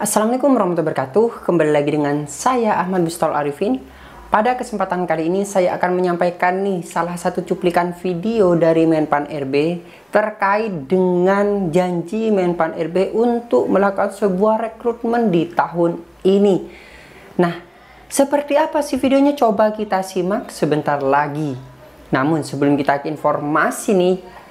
Assalamualaikum warahmatullahi wabarakatuh. Kembali lagi dengan saya Ahmad Bustol Arifin. Pada kesempatan kali ini saya akan menyampaikan salah satu cuplikan video dari Menpan RB terkait dengan janji Menpan RB untuk melakukan sebuah rekrutmen di tahun ini. Nah, seperti apa sih videonya? Coba kita simak sebentar lagi. Namun sebelum kita ke informasi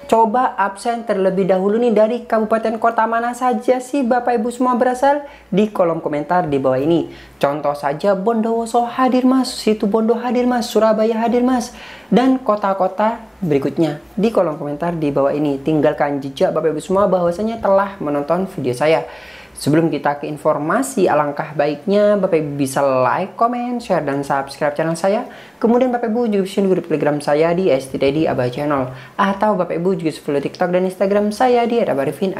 coba absen terlebih dahulu dari kabupaten kota mana saja sih Bapak Ibu semua berasal, di kolom komentar di bawah ini. Contoh saja Bondowoso hadir mas, situ Bondo hadir mas, Surabaya hadir mas, dan kota-kota berikutnya di kolom komentar di bawah ini. Tinggalkan jejak Bapak Ibu semua bahwasanya telah menonton video saya. Sebelum kita ke informasi, alangkah baiknya Bapak Ibu bisa like, comment, share, dan subscribe channel saya. Kemudian Bapak Ibu juga bisa grup telegram saya di STDD Abah Channel. Atau Bapak Ibu juga bisa follow TikTok dan Instagram saya di @abarifin_.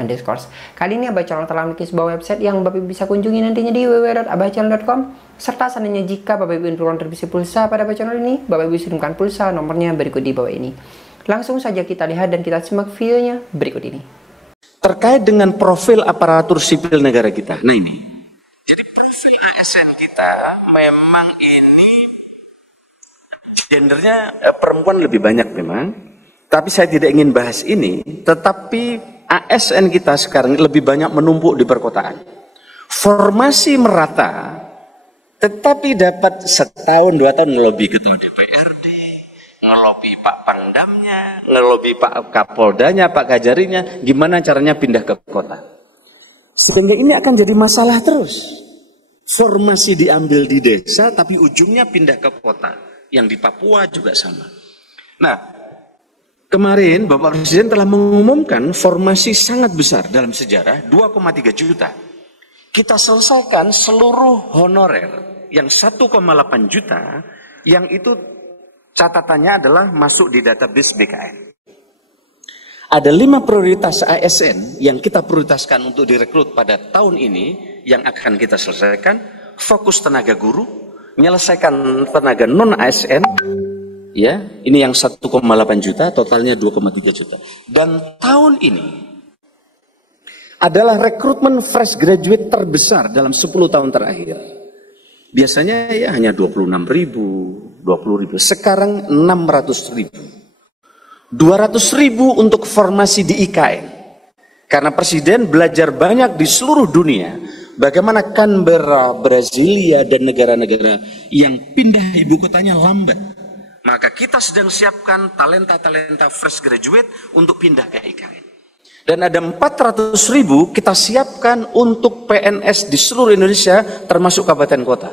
Kali ini Abah Channel telah memiliki sebuah website yang Bapak Ibu bisa kunjungi nantinya di www.abahchannel.com. Serta seandainya jika Bapak Ibu ingin kontribusi pulsa pada Abah Channel ini, Bapak Ibu kirimkan pulsa, nomornya berikut di bawah ini. Langsung saja kita lihat dan kita simak videonya berikut ini. Terkait dengan profil aparatur sipil negara kita. Nah ini, jadi profil ASN kita memang ini gendernya perempuan lebih banyak memang. Tapi saya tidak ingin bahas ini. Tetapi ASN kita sekarang lebih banyak menumpuk di perkotaan. Formasi merata, tetapi dapat setahun 2 tahun ngelobi ketua DPRD, ngelobi Pak Pangdamnya, ngelobi Pak Kapoldanya, Pak Kajarinya, gimana caranya pindah ke kota. Sehingga ini akan jadi masalah terus. Formasi diambil di desa, tapi ujungnya pindah ke kota. Yang di Papua juga sama. Nah, kemarin Bapak Presiden telah mengumumkan formasi sangat besar dalam sejarah, 2,3 juta. Kita selesaikan seluruh honorer yang 1,8 juta, yang itu catatannya adalah masuk di database BKN. Ada 5 prioritas ASN yang kita prioritaskan untuk direkrut pada tahun ini yang akan kita selesaikan. Fokus tenaga guru, menyelesaikan tenaga non ASN, ya, ini yang 1,8 juta, totalnya 2,3 juta. Dan tahun ini adalah rekrutmen fresh graduate terbesar dalam 10 tahun terakhir. Biasanya ya hanya 26.000, 20.000. Sekarang 600.000. 200.000 untuk formasi di IKN. Karena Presiden belajar banyak di seluruh dunia. Bagaimana Canberra, Brasilia, dan negara-negara yang pindah ibu kotanya lambat. Maka kita sedang siapkan talenta-talenta fresh graduate untuk pindah ke IKN. Dan ada 400.000 kita siapkan untuk PNS di seluruh Indonesia termasuk kabupaten kota.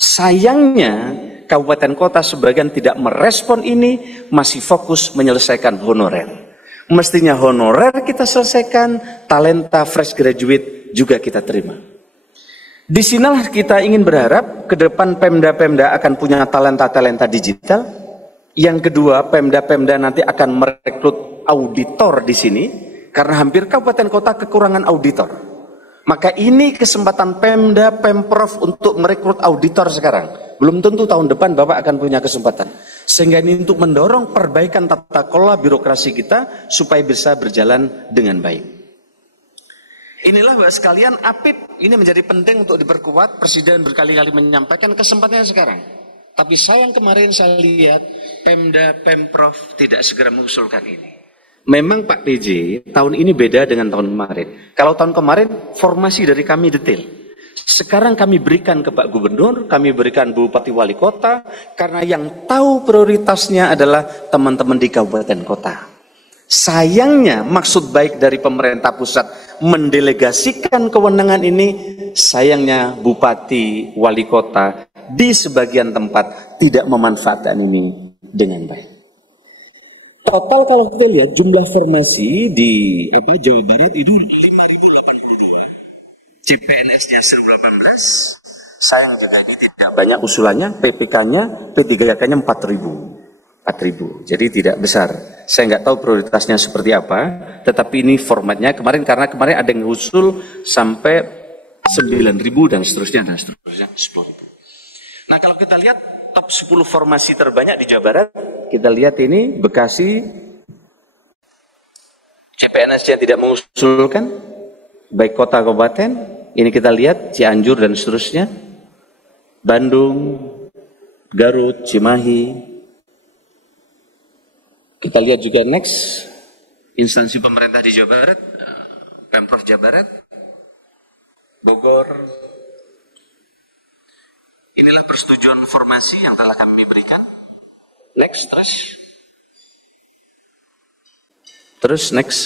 Sayangnya kabupaten kota sebagian tidak merespon ini, masih fokus menyelesaikan honorer. Mestinya honorer kita selesaikan, talenta fresh graduate juga kita terima. Di sinilah kita ingin berharap ke depan Pemda-Pemda akan punya talenta-talenta digital. Yang kedua, Pemda-Pemda nanti akan merekrut auditor di sini. Karena hampir kabupaten kota kekurangan auditor. Maka ini kesempatan Pemda, Pemprov untuk merekrut auditor sekarang. Belum tentu tahun depan Bapak akan punya kesempatan. Sehingga ini untuk mendorong perbaikan tata kelola birokrasi kita supaya bisa berjalan dengan baik. Inilah Bapak sekalian, APIP ini menjadi penting untuk diperkuat. Presiden berkali-kali menyampaikan kesempatannya sekarang. Tapi sayang kemarin saya lihat Pemda, Pemprov tidak segera mengusulkan ini. Memang Pak PJ, tahun ini beda dengan tahun kemarin. Kalau tahun kemarin, formasi dari kami detail. Sekarang kami berikan ke Pak Gubernur, kami berikan Bupati Wali Kota, karena yang tahu prioritasnya adalah teman-teman di kabupaten kota. Sayangnya, maksud baik dari pemerintah pusat mendelegasikan kewenangan ini, sayangnya Bupati Wali Kota di sebagian tempat tidak memanfaatkan ini dengan baik. Total kalau kita lihat jumlah formasi di Jawa Barat itu 5.082, CPNS-nya 1.018. Sayang juga ini tidak banyak usulannya, PPK-nya, P3K-nya 4.000. Jadi tidak besar. Saya nggak tahu prioritasnya seperti apa, tetapi ini formatnya karena kemarin ada yang usul sampai 9.000 dan seterusnya 10.000. Nah kalau kita lihat top 10 formasi terbanyak di Jawa Barat, kita lihat ini Bekasi, CPNS-nya tidak mengusulkan, baik kota kabupaten, ini kita lihat Cianjur dan seterusnya, Bandung, Garut, Cimahi. Kita lihat juga next, instansi pemerintah di Jawa Barat, Pemprov Jawa Barat, Bogor. Inilah persetujuan formasi yang telah kami berikan. Next, terus next.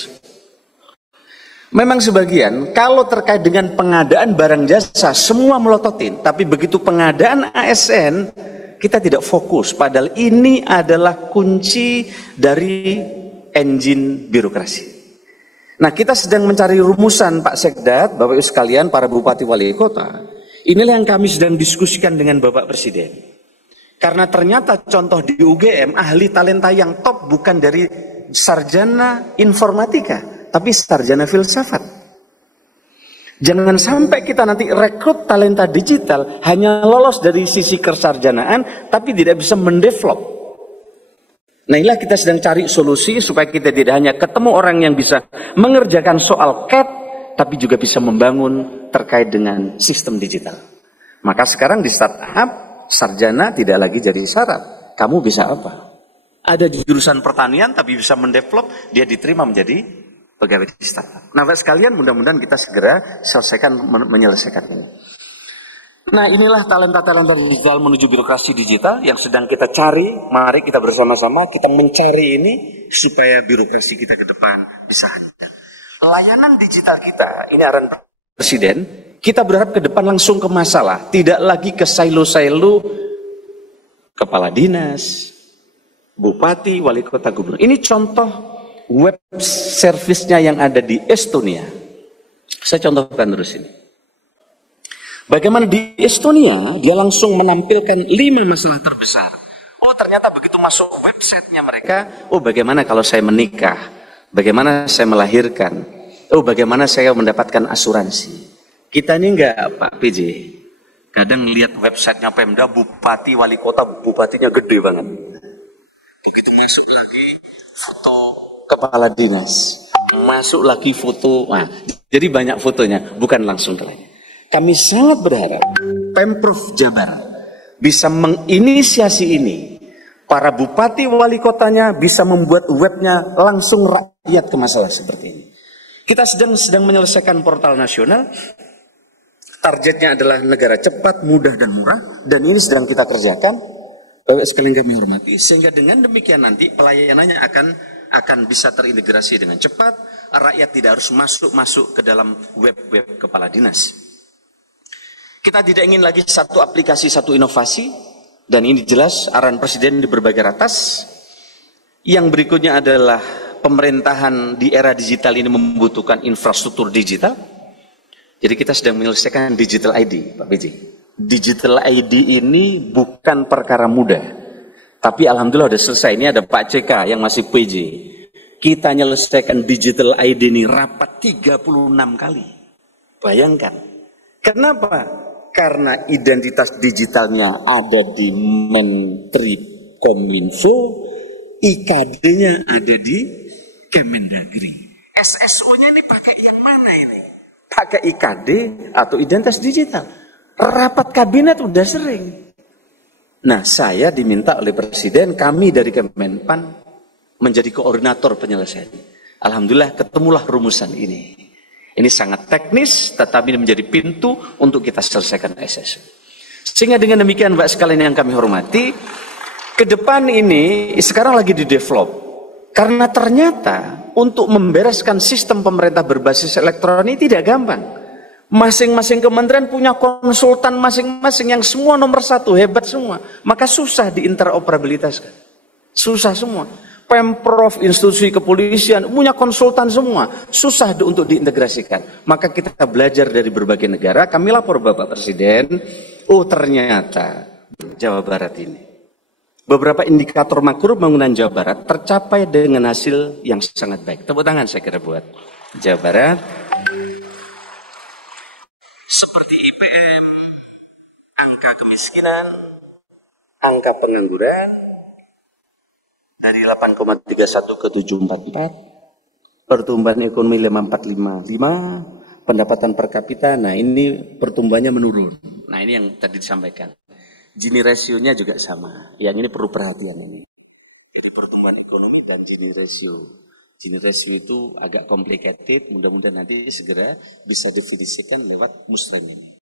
Memang sebagian, kalau terkait dengan pengadaan barang jasa, semua melototin. Tapi begitu pengadaan ASN, kita tidak fokus. Padahal ini adalah kunci dari engine birokrasi. Nah, kita sedang mencari rumusan Pak Sekdat, Bapak Ibu sekalian, para bupati wali kota. Inilah yang kami sedang diskusikan dengan Bapak Presiden. Karena ternyata contoh di UGM, ahli talenta yang top bukan dari sarjana informatika, tapi sarjana filsafat. Jangan sampai kita nanti rekrut talenta digital hanya lolos dari sisi kesarjanaan, tapi tidak bisa mendevelop. Nah, inilah kita sedang cari solusi supaya kita tidak hanya ketemu orang yang bisa mengerjakan soal CAT, tapi juga bisa membangun terkait dengan sistem digital. Maka sekarang di startup, sarjana tidak lagi jadi syarat. Kamu bisa apa? Ada di jurusan pertanian tapi bisa mendevelop, dia diterima menjadi pegawai di startup. Nah, Bapak sekalian, mudah-mudahan kita segera menyelesaikan ini. Nah, inilah talenta-talenta digital menuju birokrasi digital yang sedang kita cari. Mari kita bersama-sama kita mencari ini supaya birokrasi kita ke depan bisa handal. Layanan digital kita, ini arahan Presiden, kita berharap ke depan langsung ke masalah, tidak lagi ke silo-silo kepala dinas, bupati, wali kota, gubernur. Ini contoh web service-nya yang ada di Estonia. Saya contohkan terus ini. Bagaimana di Estonia, dia langsung menampilkan 5 masalah terbesar. Oh, ternyata begitu masuk websitenya mereka, oh bagaimana kalau saya menikah, bagaimana saya melahirkan, oh bagaimana saya mendapatkan asuransi. Kita ini enggak Pak PJ, kadang lihat websitenya Pemda, bupati, wali kota, bupatinya gede banget. Begitu masuk lagi foto kepala dinas, masuk lagi foto, nah, jadi banyak fotonya, bukan langsung lainnya. Kami sangat berharap Pemprov Jabar bisa menginisiasi ini. Para bupati wali kotanya bisa membuat webnya langsung rakyat ke masalah seperti ini. Kita sedang menyelesaikan portal nasional. Targetnya adalah negara cepat, mudah dan murah, dan ini sedang kita kerjakan. Bapak sekalian kami hormati, sehingga dengan demikian nanti pelayanannya akan bisa terintegrasi dengan cepat. Rakyat tidak harus masuk ke dalam web kepala dinas. Kita tidak ingin lagi satu aplikasi, satu inovasi, dan ini jelas arahan Presiden di berbagai ratas. Yang berikutnya adalah pemerintahan di era digital ini membutuhkan infrastruktur digital. Jadi kita sedang menyelesaikan digital ID, Pak BJ. Digital ID ini bukan perkara mudah, tapi alhamdulillah sudah selesai. Ini ada Pak CK yang masih PJ. Kita menyelesaikan digital ID ini rapat 36 kali. Bayangkan. Kenapa? Karena identitas digitalnya ada di Menteri Kominfo, IKD-nya ada di Kemendagri. SSO-nya ini pakai yang mana ini? Pakai IKD atau identitas digital. Rapat kabinet udah sering. Nah, saya diminta oleh Presiden, kami dari Kemenpan menjadi koordinator penyelesaian. Alhamdulillah ketemulah rumusan ini. Ini sangat teknis, tetapi ini menjadi pintu untuk kita selesaikan SSO. Sehingga dengan demikian, Mbak sekalian yang kami hormati, ke depan ini sekarang lagi di-develop. Karena ternyata untuk membereskan sistem pemerintah berbasis elektronik tidak gampang. Masing-masing kementerian punya konsultan masing-masing yang semua nomor 1, hebat semua. Maka susah diinteroperabilitaskan. Susah semua. Pemprov, institusi kepolisian, punya konsultan semua. Susah untuk diintegrasikan. Maka kita belajar dari berbagai negara. Kami lapor Bapak Presiden, oh ternyata Jawa Barat ini. Beberapa indikator makro pembangunan Jawa Barat tercapai dengan hasil yang sangat baik. Tepuk tangan saya kira buat Jawa Barat. Seperti IPM, angka kemiskinan, angka pengangguran, Dari 8,31 ke 744, pertumbuhan ekonomi 5,455, pendapatan per kapita, nah ini pertumbuhannya menurun. Nah ini yang tadi disampaikan. Gini rasionya juga sama, yang ini perlu perhatian ini. Jadi pertumbuhan ekonomi dan Gini ratio. Gini ratio itu agak complicated, mudah-mudahan nanti segera bisa definisikan lewat musrem ini.